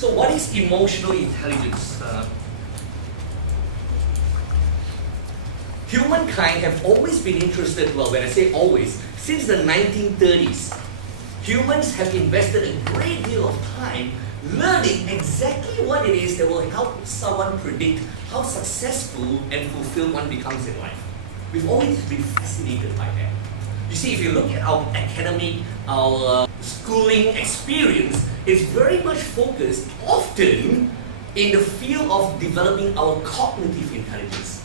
So what is emotional intelligence? Humankind have always been interested, well, when I say always, since the 1930s, humans have invested a great deal of time learning exactly what it is that will help someone predict how successful and fulfilled one becomes in life. We've always been fascinated by that. You see, if you look at our academic, our schooling experience, it's very much focused often in the field of developing our cognitive intelligence.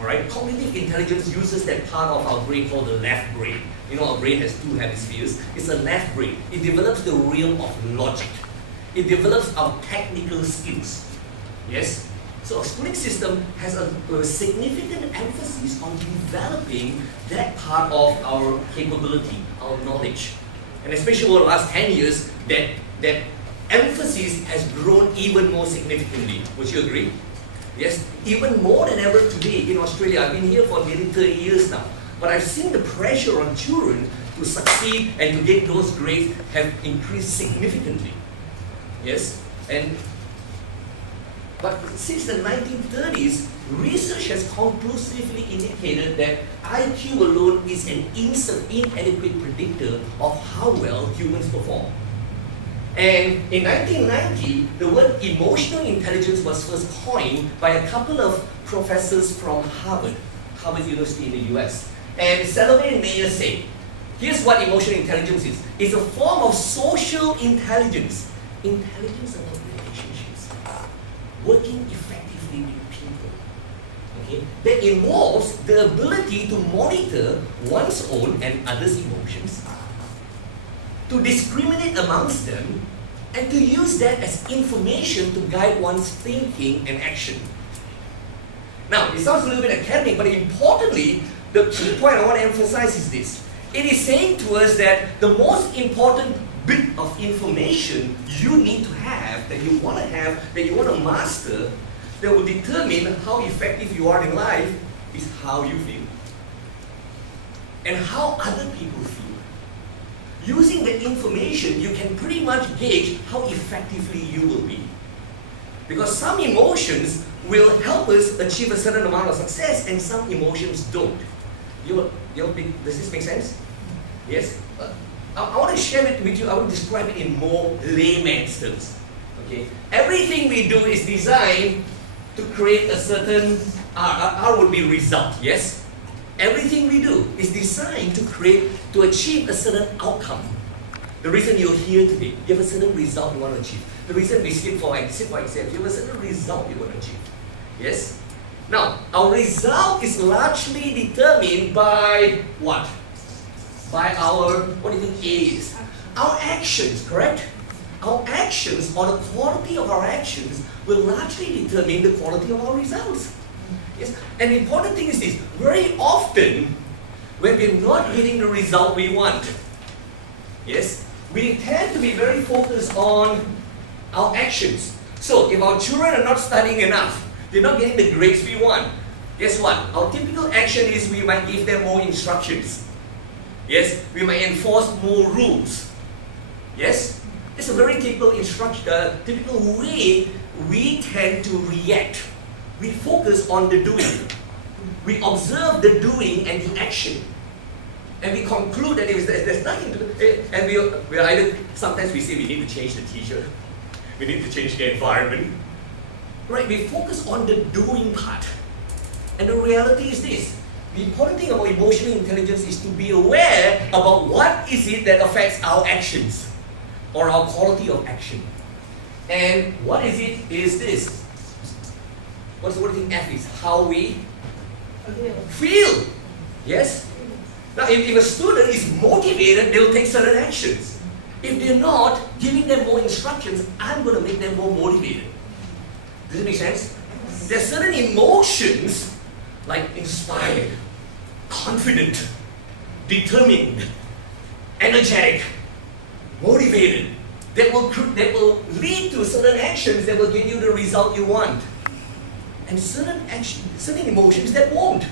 Alright, cognitive intelligence uses that part of our brain called the left brain. You know, our brain has two hemispheres. It's the left brain. It develops the realm of logic. It develops our technical skills. Yes? So our schooling system has a significant emphasis on developing that part of our capability, our knowledge. And especially over the last 10 years, that emphasis has grown even more significantly. Would you agree? Yes, even more than ever today in Australia. I've been here for nearly 30 years now. But I've seen the pressure on children to succeed and to get those grades have increased significantly. Yes, but since the 1930s, research has conclusively indicated that IQ alone is an inadequate predictor of how well humans perform. And in 1990, the word emotional intelligence was first coined by a couple of professors from Harvard University in the US. And Salovey and Mayer say, here's what emotional intelligence is. It's a form of social intelligence. Intelligence about relationships. Working effectively with people. Okay? That involves the ability to monitor one's own and others' emotions, to discriminate amongst them, and to use that as information to guide one's thinking and action. Now, it sounds a little bit academic, but importantly, the key point I want to emphasize is this. It is saying to us that the most important bit of information you need to have, that you want to master, that will determine how effective you are in life is how you feel. And how other people feel. Using that information, you can pretty much gauge how effectively you will be. Because some emotions will help us achieve a certain amount of success and some emotions don't. Does this make sense? Yes? I want to share it with you, I will describe it in more layman's terms. Okay? Everything we do is designed to create a certain, R would be result, yes? Everything we do is designed to achieve a certain outcome. The reason you're here today, you have a certain result you want to achieve. The reason we sit for exams, you have a certain result you want to achieve. Yes? Now, our result is largely determined by what? By our, what do you think A is? Our actions, correct? Our actions, or the quality of our actions, will largely determine the quality of our results. Yes? And the important thing is this, very often, when we're not getting the result we want, yes, we tend to be very focused on our actions. So if our children are not studying enough, they're not getting the grades we want, guess what? Our typical action is we might give them more instructions. Yes, we might enforce more rules. Yes, it's a very typical way we tend to react. We focus on the doing. We observe the doing and the action. And we conclude that there's nothing to do. And we are either, sometimes we say we need to change the teacher. We need to change the environment. Right, we focus on the doing part. And the reality is this. The important thing about emotional intelligence is to be aware about what is it that affects our actions or our quality of action. And what is it is this. What's the word in F is? How we feel. Yes? Now, if a student is motivated, they'll take certain actions. If they're not, giving them more instructions, I'm going to make them more motivated. Does it make sense? There are certain emotions like inspired, confident, determined, energetic, motivated, that will lead to certain actions that will give you the result you want. And certain emotions that won't.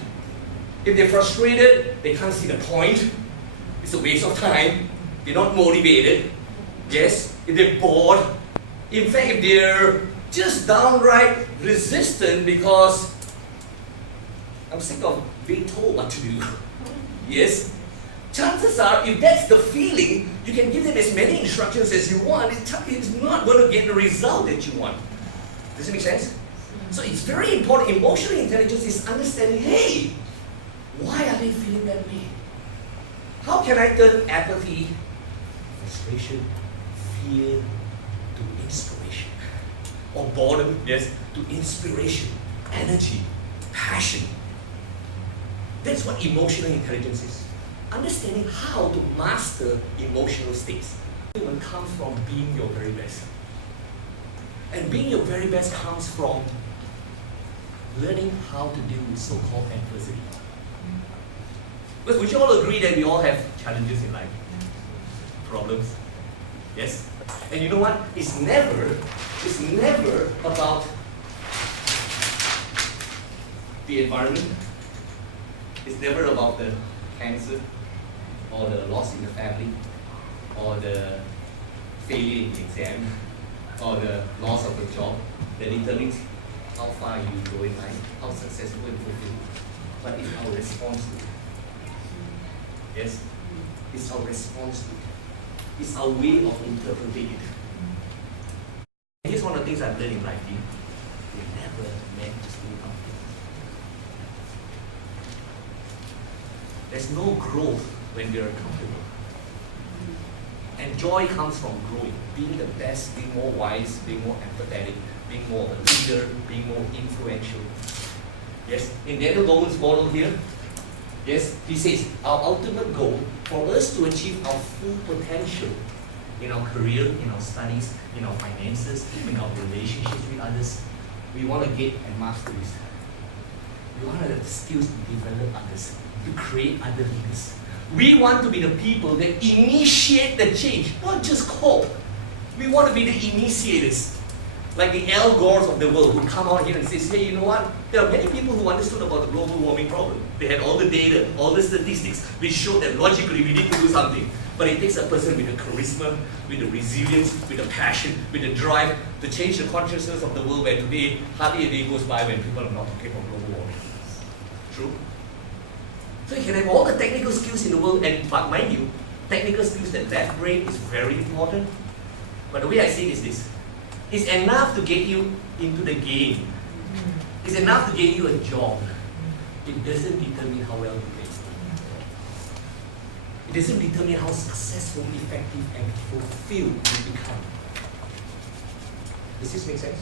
If they're frustrated, they can't see the point. It's a waste of time. They're not motivated. Yes, if they're bored, In fact, if they're just downright resistant because I'm sick of being told what to do, yes, chances are, if that's the feeling, you can give them as many instructions as you want. It's not going to get the result that you want. Does it make sense? So it's very important. Emotional intelligence is understanding, hey, why are they feeling that way? How can I turn apathy, frustration, fear to inspiration? Or boredom, yes, to inspiration, energy, passion. That's what emotional intelligence is. Understanding how to master emotional states. It comes from being your very best. And being your very best comes from learning how to deal with so-called adversity. Because would you all agree that we all have challenges in life? Problems? Yes? And you know what? It's never about the environment. It's never about the cancer, or the loss in the family, or the failure in the exam, or the loss of the job that determines how far you go in life, how successful and fulfilled. But it's our response to it. Yes? It's our response to it. It's our way of interpreting it. Here's one of the things I've learned in life. We're never meant to stay comfortable. There's no growth when we are comfortable. And joy comes from growing, being the best, being more wise, being more empathetic, being more of a leader, being more influential. Yes, in Daniel Goleman's model here, yes, he says our ultimate goal for us to achieve our full potential in our career, in our studies, in our finances, in our relationships with others, we want to get and master this. We want to have the skills to develop others, to create other leaders. We want to be the people that initiate the change, not just cope. We want to be the initiators. Like the Al Gores of the world who come out here and say, hey, you know what? There are many people who understood about the global warming problem. They had all the data, all the statistics, which showed that logically we need to do something. But it takes a person with the charisma, with the resilience, with the passion, with the drive to change the consciousness of the world, where today hardly a day goes by when people are not talking about global warming. True? So you can have all the technical skills in the world, but mind you, technical skills that brain is very important. But the way I see it is this. It's enough to get you into the game. It's enough to get you a job. It doesn't determine how well you play. It doesn't determine how successful, effective, and fulfilled you become. Does this make sense?